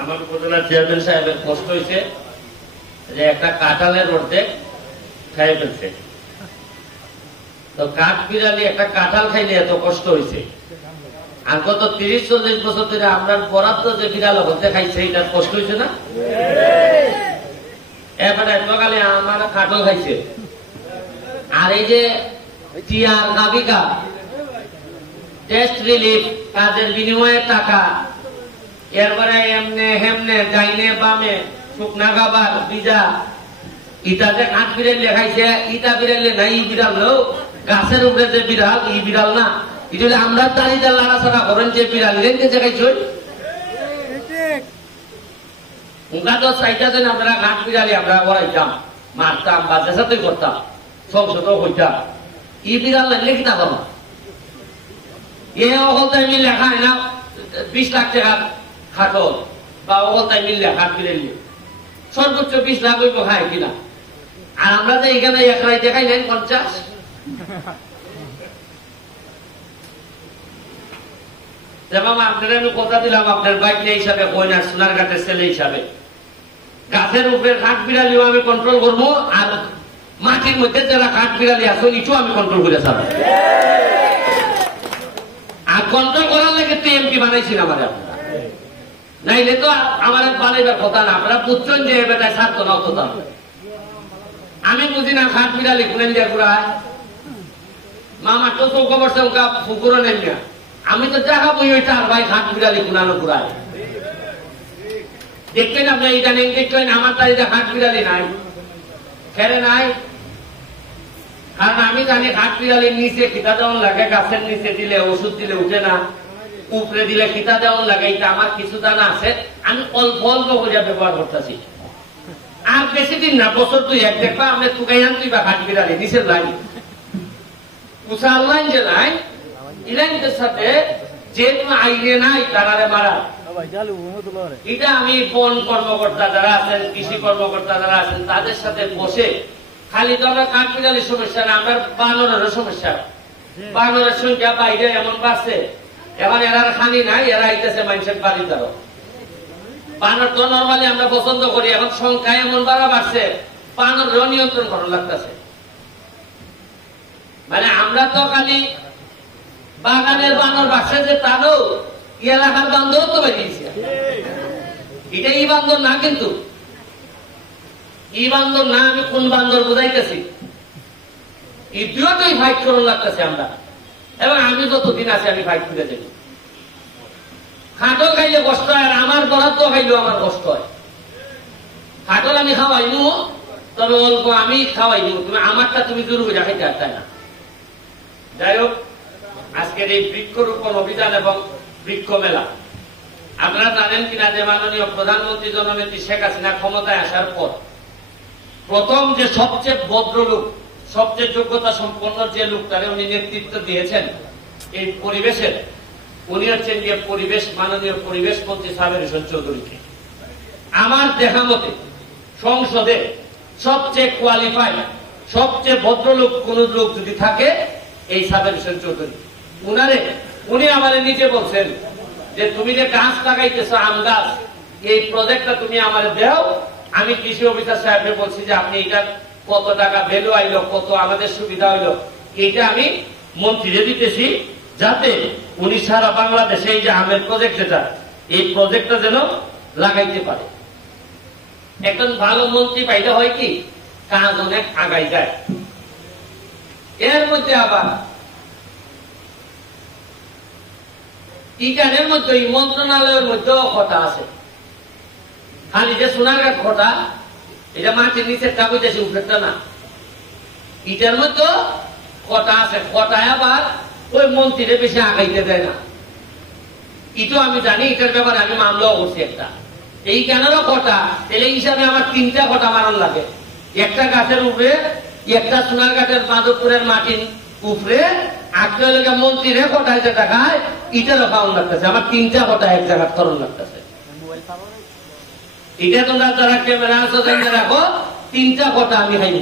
আমার উপজেলা চেয়ারম্যান সাহেবের কষ্ট হয়েছে যে একটা কাঁঠালের অর্ধেক খাই ফেলছে। তো কাঠ বিড়ালি একটা কাঁঠাল খাইলে এত কষ্ট হয়েছে, আর কত 30-40 বছর ধরে আমরা বরাদ্দ যে বিড়াল হতে খাইছে এটার কষ্ট হয়েছে না? এবারে সকালে আমার কাঁঠাল খাইছে, আর এই যে টিয়ার নাবিকা টেস্ট রিলিফ কাজের বিনিময়ে টাকা, এরপরে এমনে হেমনে ডাইনে বামে শুকনা খাবার বিজা ইটা যে কাঠ বিড়াল লেখাইছে, ইটা বিড়াল নাই, ই বিড়াল গাছের উপরে যে বিড়াল, ই বিড়াল না, এটা আমরা দাঁড়িয়ে লাড়াছাড়া করেন যে বিড়াল রেখে খাইছ। ওটা তো চাইতেছেন আমরা কাঠ বিড়ালি আমরা ওরাইতাম, মারতাম, বাচ্চা সাথে করতাম, সংসদ হইতাম, ই বিড়াল লাগলে কিনা করো এ অকল তাই মিল লেখা হয় না 20 লাখ টাকা খাটো, বা অকল তাই মিল লেখা বিড়ালি সর্বোচ্চ 20 লাখ হইব খায় কিনা। আর আমরা যে এখানে একলাই দেখাই নেন 50। যেমন আপনার আমি কথা দিলাম আপনার বাইক হিসাবে কইনা সোনার ঘাটের ছেলে হিসাবে গাছের উপরে কাঠ বিড়ালিও আমি কন্ট্রোল করবো, আর মাটির মধ্যে যারা কাঠ বিড়ালি আছে নিচেও আমি কন্ট্রোল করে যাবো। আর কন্ট্রোল করার লাগে তো এমপি বানাইছি না আমাদের, নাইলে তো আমার বানাইবার কথা না। আপনারা বুঝছেন যে বেটায় ছাড়ত না অত। আমি বুঝি না কাঠ বিড়ালি খুলেন দিয়ে ঘুরায় মামা তো চৌক বসে ওকা পুকুরও নেই না। আমি তো দেখা বই ওই তার ভাই ঘাট বিড়ালি কুনানো ঘুরায় দেখলেন আপনি ইদানিং দেখলেন আমার তারিখে ঘাট বিড়ালি নাই, খেলে নাই। কারণ আমি জানি ঘাট বিড়ালির নিচে খিতা দেওয়ান লাগে, গাছের নিচে দিলে ওষুধ দিলে উঠে না, উপরে দিলে খিতা দেওয়ান লাগে। এটা আমার কিছু জানা আছে, আমি অল্প অল্প করে ব্যবহার করতেছি। আর বেশি দিন না, বছর 2-1 দেখবা আপনি তুকাইয়ান তুই বা ঘাট বিড়ালি নিচের লাইন উষার লাইন যে নাই ইলাইনদের সাথে যে কোনো আইনে নাই তারারে মারা। এটা আমি বন কর্মকর্তা যারা আছেন, কৃষি কর্মকর্তা যারা আছেন তাদের সাথে বসে, খালি তো আমরা কাঠ বিড়ালির সমস্যা না, আমরা বানরেরও সমস্যা। বানরের সংখ্যা বাইরে এমন বাড়ছে, এবার এরার খানি নাই, এরা আইতেছে মানুষের বাড়ি দ্বারা। বানর তো নর্মালি আমরা পছন্দ করি, এখন সংখ্যা এমন বাড়ছে বানরেরও নিয়ন্ত্রণ করা লাগতেছে। মানে আমরা তো খালি বাগানের বানর বাসে যে তারও এলাকার বান্দর তো বেরিয়েছে। এটা ই বান্দর না, কিন্তু ই বান্দর না, আমি কোন বান্দর বুঝাইতেছি। এই দুটোই ফাইট করার লাগতেছে আমরা, এবং আমি যতদিন আছি আমি ফাইট করে দেব। খাটল খাইলে কষ্ট হয়, আর আমার বরাদ্দ খাইলেও আমার কষ্ট হয়। খাটল আমি খাওয়াইনু, তবে অল্প আমি খাওয়াইনু, তুমি আমারটা তুমি জোর করে খাইতে আর তাই না। যাই হোক, আজকের এই বৃক্ষরোপণ অভিযান এবং বৃক্ষ মেলা, আপনারা জানেন কিনা যে মাননীয় প্রধানমন্ত্রী জননেত্রী শেখ হাসিনা ক্ষমতায় আসার পর প্রথম যে সবচেয়ে ভদ্রলোক, সবচেয়ে যোগ্যতা সম্পন্ন যে লোকটারে উনি নেতৃত্ব দিয়েছেন এই পরিবেশের, উনি হচ্ছেন যে পরিবেশ মাননীয় পরিবেশ মন্ত্রী সাবের হোসেন চৌধুরীকে। আমার দেখা মতে সংসদে সবচেয়ে কোয়ালিফাইড, সবচেয়ে ভদ্রলোক কোন লোক যদি থাকে এই সাবের হোসেন চৌধুরী। উনি আমার নিজে বলছেন যে তুমি যে গাছ লাগাইতেছো আম গাছ, এই প্রজেক্টটা তুমি আমার দেও। আমি কৃষি অফিসার সাহেবকে বলছি যে আপনি এটার কত টাকা ভ্যালু আইলো, কত আমাদের সুবিধা হইলো, এইটা আমি মন্ত্রীরে দিতেছি, যাতে উনি সারা বাংলাদেশে এই যে আমের প্রজেক্ট, যেটা এই প্রজেক্টটা যেন লাগাইতে পারে। একজন ভালো মন্ত্রী পাইলে হয় কি কাজ অনেক আগাই যায়। এর মধ্যে আবার ইটানের মধ্যে মন্ত্রণালয়ের মধ্যেও কথা আছে। খালি যে সোনারঘাট খোটা, এটা মাটির নিচের টা বুঝেছে, উপরেরটা না। ইটার মধ্যে কথা আছে, খটায় আবার ওই মন্ত্রীরে বেশি আগাইতে দেয় না। এটাও আমি জানি, এটার ব্যাপারে আমি মামলাও করছি একটা। এই কেনারও খটা, তাহলে হিসাবে আমার 3টা খটা মারার লাগে। একটা গাছের উপরে, একটা সোনারঘাটের মাধবপুরের মাটির উপরে, আজকে মন্ত্রীরে খটায় যেটা খায় এটারও খাওয়ান লাগতেছে। আমার 3টা খটা এক জায়গায় তরণ লাগতেছে। এটা তোমরা যারা ক্যামেরা আছে রাখো, 3টা খটা আমি খাইব।